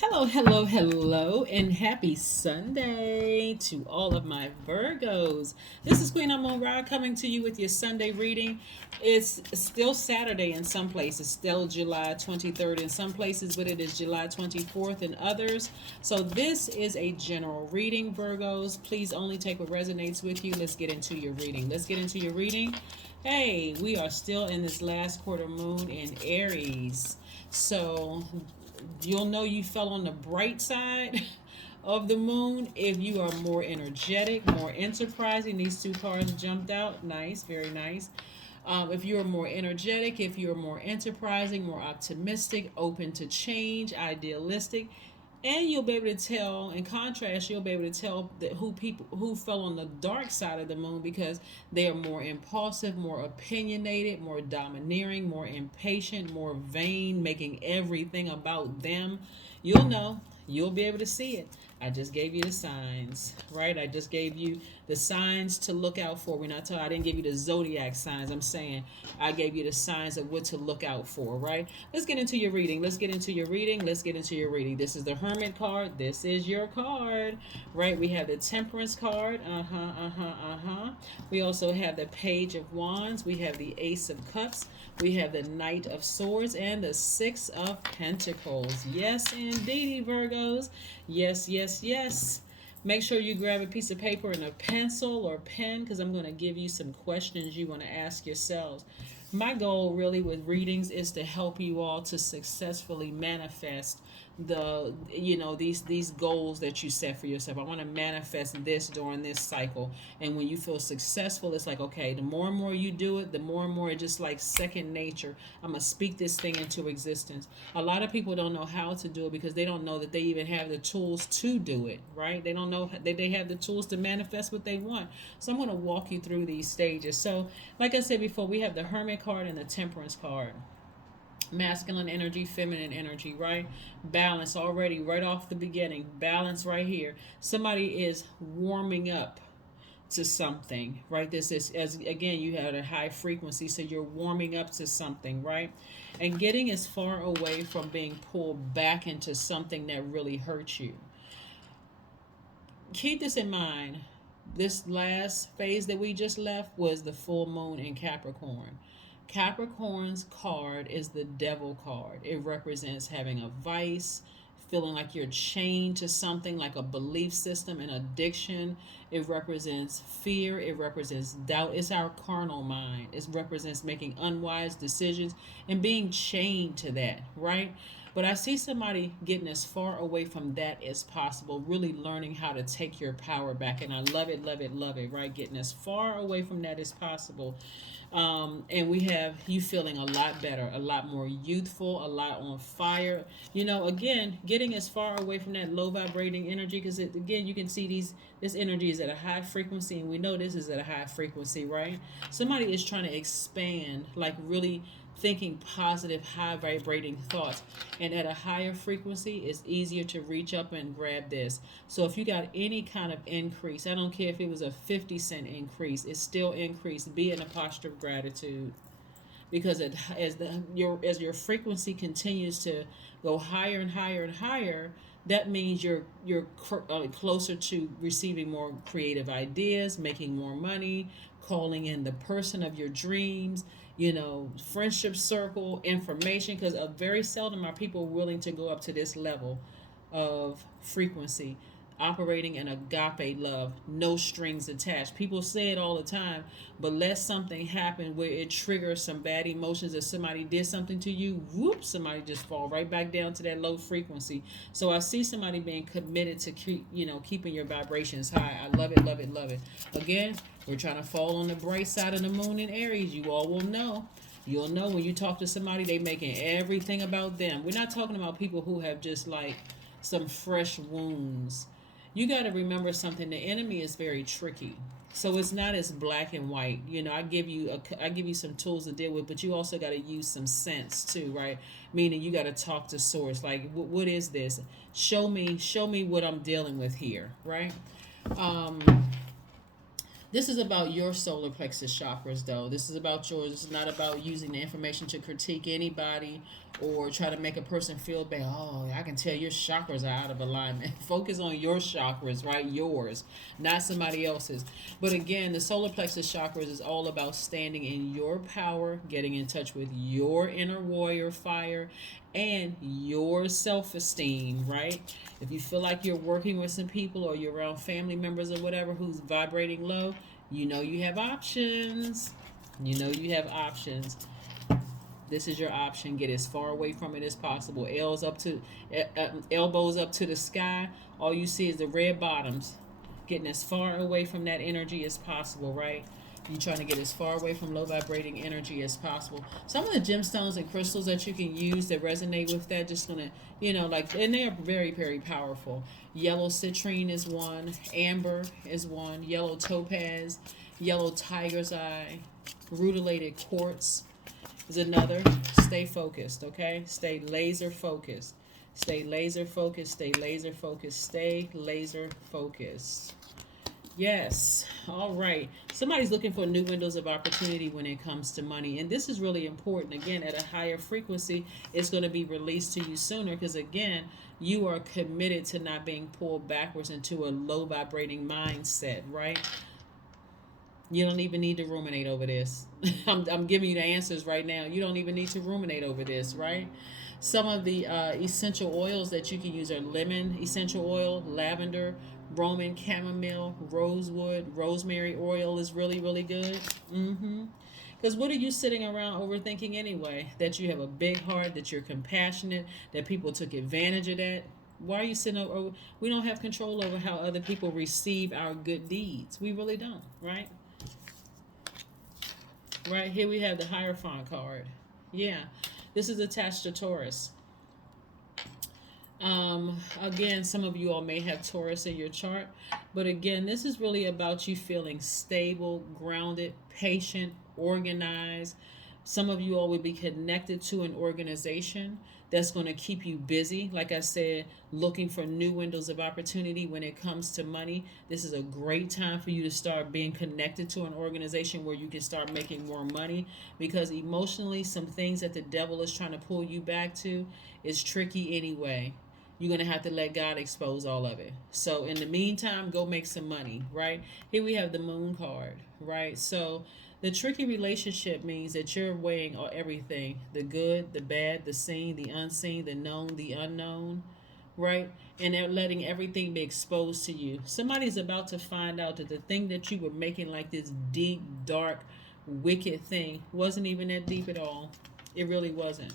Hello, hello, hello, and happy Sunday to all of my Virgos. This is Queen Amun Ra coming to you with your Sunday reading. It's still Saturday in some places, still July 23rd in some places, but it is July 24th in others. So, this is a general reading, Virgos. Please only take what resonates with you. Let's get into your reading. Let's get into your reading. Hey, we are still in this last quarter moon in Aries. So, you'll know you fell on the bright side of the moon if you are more energetic, more enterprising. These two cards jumped out. Nice, very nice. If you are more energetic, if you are more enterprising, more optimistic, open to change, idealistic, and you'll be able to tell. In contrast, you'll be able to tell that who fell on the dark side of the moon because they are more impulsive, more opinionated, more domineering, more impatient, more vain, making everything about them. You'll know. You'll be able to see it. I just gave you the signs, right? I just gave you the signs to look out for. We're not talking. I didn't give you the zodiac signs. I'm saying I gave you the signs of what to look out for, right? Let's get into your reading. Let's get into your reading. Let's get into your reading. This is the Hermit card. This is your card, right? We have the Temperance card. We also have the Page of Wands. We have the Ace of Cups. We have the Knight of Swords and the Six of Pentacles. Yes, indeedy, Virgos. Yes, yes, yes. Make sure you grab a piece of paper and a pencil or pen because I'm going to give you some questions you want to ask yourselves. My goal really with readings is to help you all to successfully manifest these goals that you set for yourself. I want to manifest this during this cycle. And when you feel successful, it's like, okay, the more and more you do it, the more and more it's just like second nature. I'm going to speak this thing into existence. A lot of people don't know how to do it because they don't know that they even have the tools to do it, right? They don't know that they have the tools to manifest what they want. So I'm going to walk you through these stages. So like I said before, we have the Hermit card and the Temperance card. Masculine energy, feminine energy, right? Balance already right off the beginning. Balance right here. Somebody is warming up to something, right? This is, as again, you had a high frequency, so you're warming up to something, right? And getting as far away from being pulled back into something that really hurts you. Keep this in mind. This last phase that we just left was the full moon in Capricorn. Capricorn's card is the devil card. It represents having a vice, feeling like you're chained to something like a belief system, an addiction. It represents fear. It represents doubt. It's our carnal mind. It represents making unwise decisions and being chained to that, right? But I see somebody getting as far away from that as possible, really learning how to take your power back. And I love it, love it, love it, right? Getting as far away from that as possible. And we have you feeling a lot better, a lot more youthful, a lot on fire. Again, getting as far away from that low vibrating energy because again, you can see this energy is at a high frequency, and we know this is at a high frequency, right? Somebody is trying to expand, like really thinking positive, high vibrating thoughts. And at a higher frequency, it's easier to reach up and grab this. So if you got any kind of increase, I don't care if it was a 50-cent increase, it's still increased. Be in a posture of gratitude because as your frequency continues to go higher and higher and higher, that means you're closer to receiving more creative ideas, making more money, calling in the person of your dreams, friendship circle, information, because very seldom are people willing to go up to this level of frequency, operating in agape love, no strings attached. People say it all the time, but let something happen where it triggers some bad emotions. If somebody did something to you, whoop, somebody just fall right back down to that low frequency. So I see somebody being committed to keeping your vibrations high. I love it, love it, love it. Again, we're trying to fall on the bright side of the moon in Aries. You all will know. You'll know when you talk to somebody, they making everything about them. We're not talking about people who have just like some fresh wounds. You got to remember something. The enemy is very tricky, so it's not as black and white. I give you some tools to deal with, but you also got to use some sense too, right? Meaning you got to talk to source. Like, what is this? Show me what I'm dealing with here, right? Um, This is about your solar plexus chakras, though. This is about yours. This is not about using the information to critique anybody or try to make a person feel bad. Oh, I can tell your chakras are out of alignment. Focus on your chakras, right? Yours, not somebody else's. But again, the solar plexus chakras is all about standing in your power, getting in touch with your inner warrior fire, and your self esteem, right? If you feel like you're working with some people or you're around family members or whatever who's vibrating low, you know you have options. You know you have options. This is your option. Get as far away from it as possible. Elbows up to the sky. All you see is the red bottoms. Getting as far away from that energy as possible, right? You're trying to get as far away from low vibrating energy as possible. Some of the gemstones and crystals that you can use that resonate with that, just gonna, and they're very, very powerful. Yellow citrine is one, amber is one, yellow topaz, yellow tiger's eye, rutilated quartz is another. Stay focused, okay? Stay laser focused. Stay laser focused, stay laser focused, stay laser focused. Yes. All right. Somebody's looking for new windows of opportunity when it comes to money. And this is really important. Again, at a higher frequency, it's going to be released to you sooner because, again, you are committed to not being pulled backwards into a low vibrating mindset, right? You don't even need to ruminate over this. I'm giving you the answers right now. You don't even need to ruminate over this, right? Some of the essential oils that you can use are lemon essential oil, lavender, Roman chamomile, rosewood, rosemary oil is really, really good. Because what are you sitting around overthinking anyway? That you have a big heart, that you're compassionate, that people took advantage of that. Why are you sitting over? We don't have control over how other people receive our good deeds. We really don't, right? Right here we have the Hierophant card. Yeah, this is attached to Taurus. Again, some of you all may have Taurus in your chart, but again, this is really about you feeling stable, grounded, patient, organized. Some of you all will be connected to an organization that's going to keep you busy. Like I said, looking for new windows of opportunity when it comes to money. This is a great time for you to start being connected to an organization where you can start making more money, because emotionally, some things that the devil is trying to pull you back to is tricky anyway. You're going to have to let God expose all of it. So in the meantime, go make some money, right? Here we have the moon card, right? So the tricky relationship means that you're weighing everything, the good, the bad, the seen, the unseen, the known, the unknown, right? And they're letting everything be exposed to you. Somebody's about to find out that the thing that you were making like this deep, dark, wicked thing wasn't even that deep at all. It really wasn't.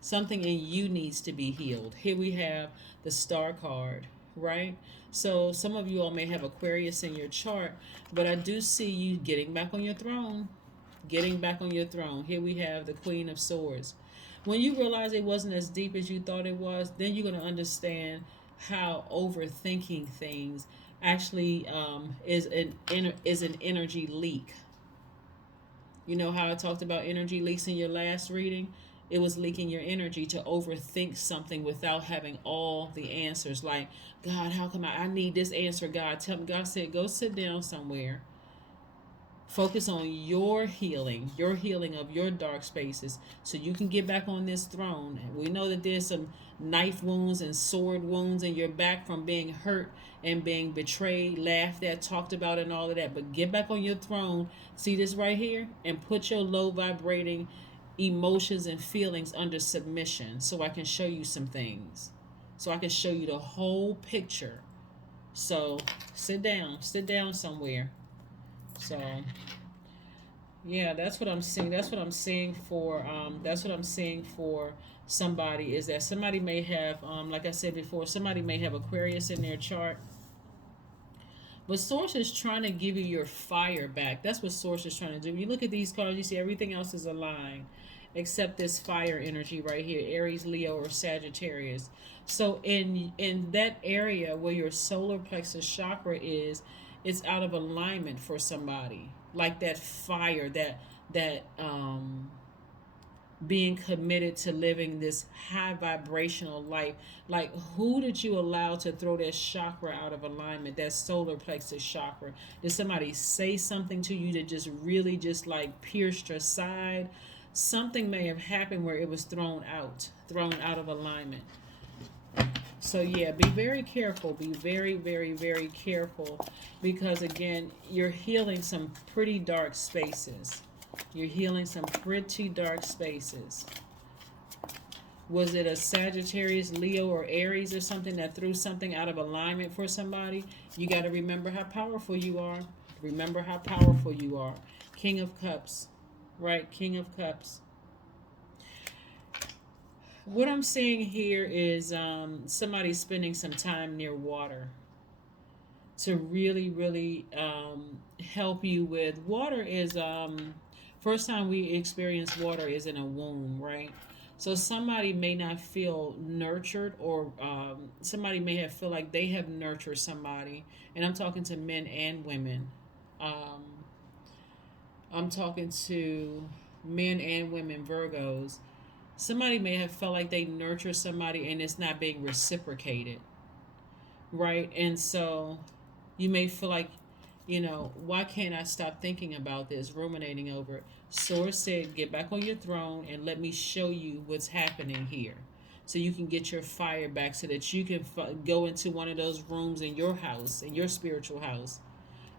Something in you needs to be healed. Here we have the star card, right? So some of you all may have Aquarius in your chart, but I do see you getting back on your throne. Getting back on your throne. Here we have the Queen of Swords. When you realize it wasn't as deep as you thought it was, then you're going to understand how overthinking things actually is an energy leak. You know how I talked about energy leaks in your last reading? It was leaking your energy to overthink something without having all the answers. Like, God, how come I need this answer? God, tell me. God said, go sit down somewhere. Focus on your healing of your dark spaces, so you can get back on this throne. We know that there's some knife wounds and sword wounds in your back from being hurt and being betrayed, laughed at, talked about, and all of that. But get back on your throne. See this right here? And put your low vibrating emotions and feelings under submission, so I can show you some things. So I can show you the whole picture. So sit down somewhere. So yeah, that's what I'm seeing. That's what I'm seeing for somebody, is that somebody may have like I said before, somebody may have Aquarius in their chart. But Source is trying to give you your fire back. That's what Source is trying to do. When you look at these cards, you see everything else is aligned except this fire energy right here, Aries, Leo, or Sagittarius. So in that area where your solar plexus chakra is, it's out of alignment for somebody. Like that fire, that being committed to living this high vibrational life. Like, who did you allow to throw that chakra out of alignment, that solar plexus chakra? Did somebody say something to you that just really just like pierced your side? Something may have happened where it was thrown out of alignment. So yeah, be very careful. Be very, very, very careful, because again, you're healing some pretty dark spaces. You're healing some pretty dark spaces. Was it a Sagittarius, Leo, or Aries or something that threw something out of alignment for somebody? You got to remember how powerful you are. Remember how powerful you are. King of Cups, right? King of Cups. What I'm seeing here is somebody spending some time near water to really, really help you with water. Is first time we experience water is in a womb, right? So somebody may not feel nurtured, or somebody may have feel like they have nurtured somebody, and I'm talking to men and women. Um, I'm talking to men and women, Virgos. Somebody may have felt like they nurture somebody and it's not being reciprocated, right? And so you may feel like, why can't I stop thinking about this, ruminating over it? Source said, get back on your throne and let me show you what's happening here. So you can get your fire back, so that you can go into one of those rooms in your house, in your spiritual house.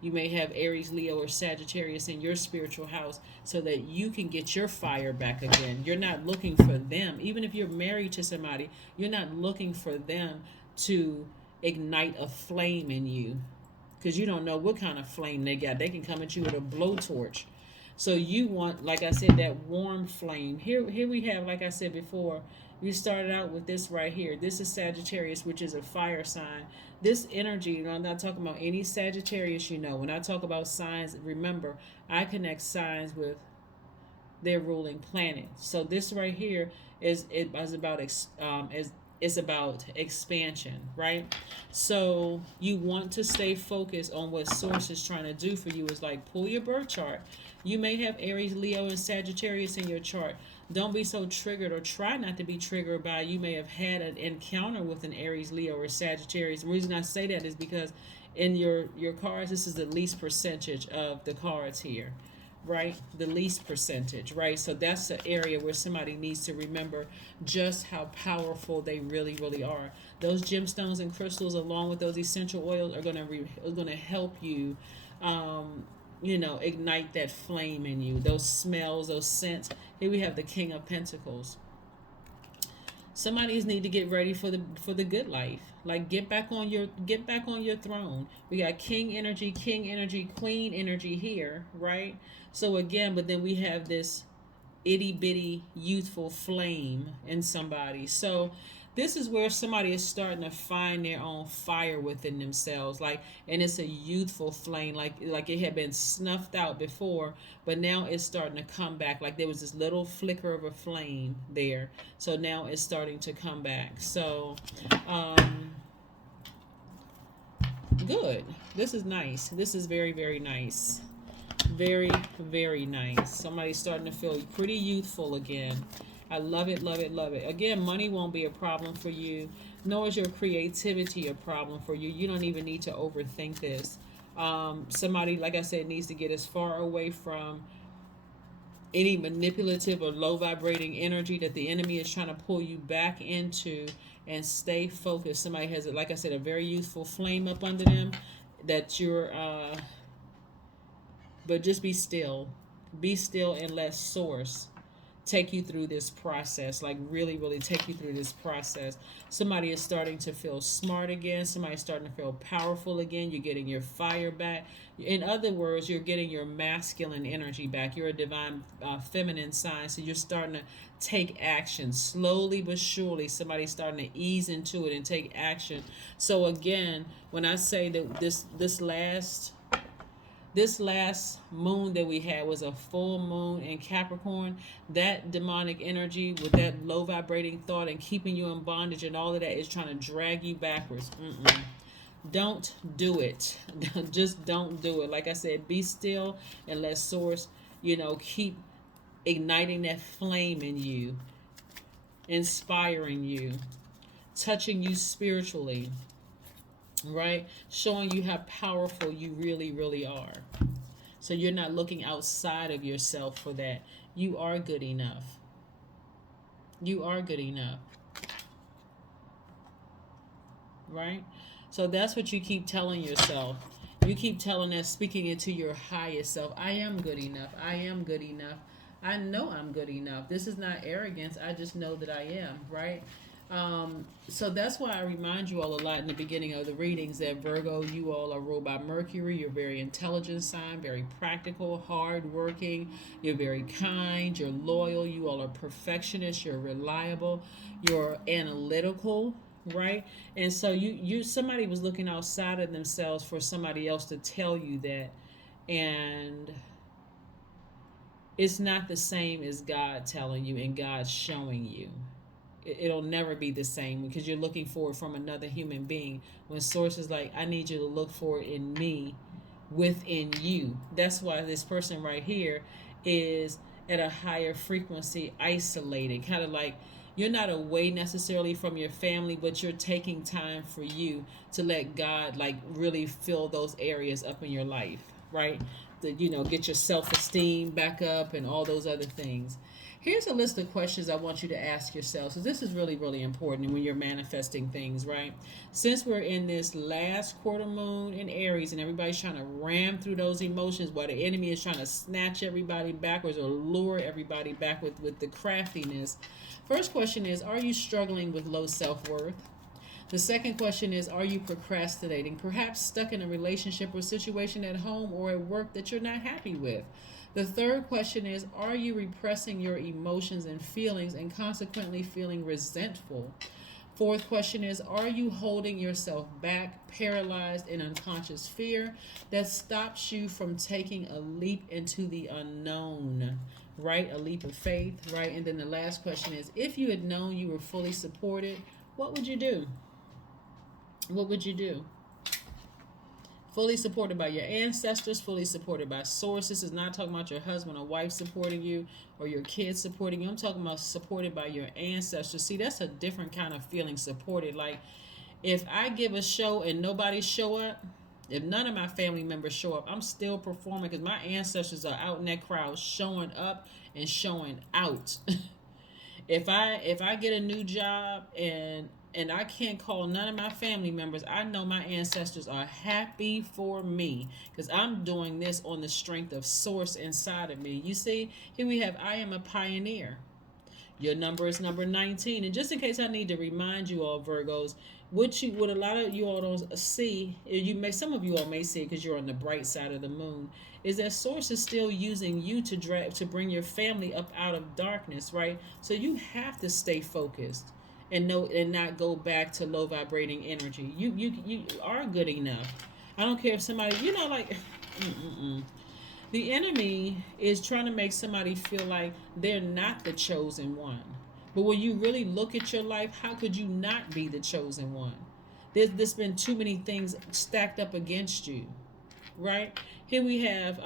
You may have Aries, Leo, or Sagittarius in your spiritual house, so that you can get your fire back again. You're not looking for them. Even if you're married to somebody, you're not looking for them to ignite a flame in you, because you don't know what kind of flame they got. They can come at you with a blowtorch. So you want, like I said, that warm flame. Here we have, like I said before, we started out with this right here. This is Sagittarius, which is a fire sign. This energy, I'm not talking about any Sagittarius, when I talk about signs, remember, I connect signs with their ruling planet. So this right here is about is about expansion, right? So you want to stay focused on what Source is trying to do for you. Is like, pull your birth chart. You may have Aries, Leo, and Sagittarius in your chart. Don't be so triggered, or try not to be triggered by, you may have had an encounter with an Aries, Leo, or Sagittarius. The reason I say that is because in your cards, this is the least percentage of the cards here, right? The least percentage, right? So that's the area where somebody needs to remember just how powerful they really, really are. Those gemstones and crystals, along with those essential oils, are gonna help you, ignite that flame in you. Those smells, those scents. Here we have the King of Pentacles. Somebody's need to get ready for the good life. Like, get back on your throne. We got king energy, queen energy here, right? So again, but then we have this itty bitty youthful flame in somebody. So this is where somebody is starting to find their own fire within themselves, like, and it's a youthful flame, like it had been snuffed out before, but now it's starting to come back. Like, there was this little flicker of a flame there, so now it's starting to come back. So good. This is nice. This is very, very nice. Very, very nice. Somebody's starting to feel pretty youthful again. I love it, love it, love it. Again, money won't be a problem for you, nor is your creativity a problem for you. You don't even need to overthink this. Somebody, like I said, needs to get as far away from any manipulative or low vibrating energy that the enemy is trying to pull you back into, and stay focused. Somebody has, like I said, a very youthful flame up under them that you're, but just be still. Be still and let Source take you through this process. Like, really, really take you through this process. Somebody is starting to feel smart again. Somebody's starting to feel powerful again. You're getting your fire back. In other words, you're getting your masculine energy back. You're a divine feminine sign, so you're starting to take action slowly but surely. Somebody's starting to ease into it and take action. So again, when I say that this last moon that we had was a full moon in Capricorn, that demonic energy with that low vibrating thought and keeping you in bondage and all of that is trying to drag you backwards. Don't do it. Just don't do it. Like I said, be still and let Source, keep igniting that flame in you, inspiring you, touching you spiritually, right? Showing you how powerful you really, really are. So you're not looking outside of yourself for that. You are good enough. You are good enough, right? So that's what you keep telling yourself. You keep telling that, speaking into your highest self. I am good enough. I am good enough. I know I'm good enough. This is not arrogance. I just know that I am, right? So that's why I remind you all a lot in the beginning of the readings that Virgo, you all are ruled by Mercury. You're very intelligent sign, very practical, hardworking. You're very kind. You're loyal. You all are perfectionists. You're reliable. You're analytical, right? And so you somebody was looking outside of themselves for somebody else to tell you that, and it's not the same as God telling you and God showing you. It'll never be the same because you're looking for it from another human being. When source is like, I need you to look for it in me, within you. That's why this person right here is at a higher frequency, isolated, kind of like you're not away necessarily from your family, but you're taking time for you to let God like really fill those areas up in your life, right? To, get your self-esteem back up and all those other things. Here's a list of questions I want you to ask yourself. So this is really, really important when you're manifesting things, right? Since we're in this last quarter moon in Aries and everybody's trying to ram through those emotions while the enemy is trying to snatch everybody backwards or lure everybody back with the craftiness. First question is, are you struggling with low self-worth? The second question is, are you procrastinating? Perhaps stuck in a relationship or situation at home or at work that you're not happy with. The third question is, are you repressing your emotions and feelings and consequently feeling resentful? Fourth question is, are you holding yourself back, paralyzed in unconscious fear that stops you from taking a leap into the unknown, right? A leap of faith, right? And then the last question is, if you had known you were fully supported, what would you do? What would you do? Fully supported by your ancestors, fully supported by sources. Is not talking about your husband or wife supporting you or your kids supporting you. I'm talking about supported by your ancestors. See, that's a different kind of feeling, supported. Like if I give a show and nobody show up, if none of my family members show up, I'm still performing because my ancestors are out in that crowd showing up and showing out. If I get a new job and I can't call none of my family members, I know my ancestors are happy for me because I'm doing this on the strength of source inside of me. You see, here we have, I am a pioneer. Your number is number 19. And just in case I need to remind you all, Virgos, what a lot of you all don't see, some of you all may see it because you're on the bright side of the moon, is that source is still using you to bring your family up out of darkness, right? So you have to stay focused and not go back to low vibrating energy. You are good enough. I don't care if somebody, like the enemy is trying to make somebody feel like they're not the chosen one. But when you really look at your life, how could you not be the chosen one? There's been too many things stacked up against you, right? Here we have,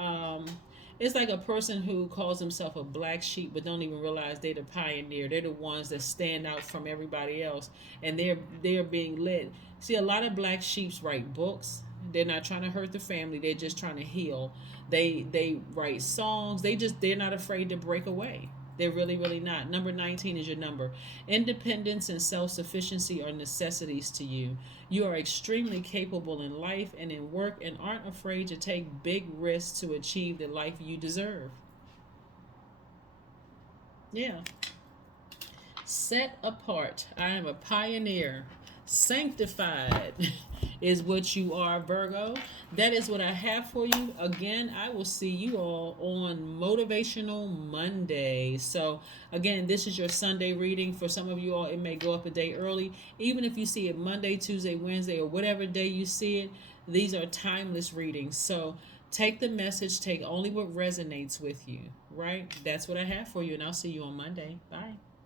it's like a person who calls himself a black sheep but don't even realize they're the pioneer. They're the ones that stand out from everybody else, and they're being led. See, a lot of black sheeps write books. They're not trying to hurt the family. They're just trying to heal. They write songs. They're not afraid to break away. They're really, really not. Number 19 is your number. Independence and self-sufficiency are necessities to you. You are extremely capable in life and in work and aren't afraid to take big risks to achieve the life you deserve. Yeah. Set apart. I am a pioneer. Sanctified is what you are, Virgo. That is what I have for you. Again, I will see you all on Motivational Monday. So, again, this is your Sunday reading. For some of you all, it may go up a day early. Even if you see it Monday, Tuesday, Wednesday, or whatever day you see it, these are timeless readings. So, take the message, take only what resonates with you, right? That's what I have for you, and I'll see you on Monday. Bye.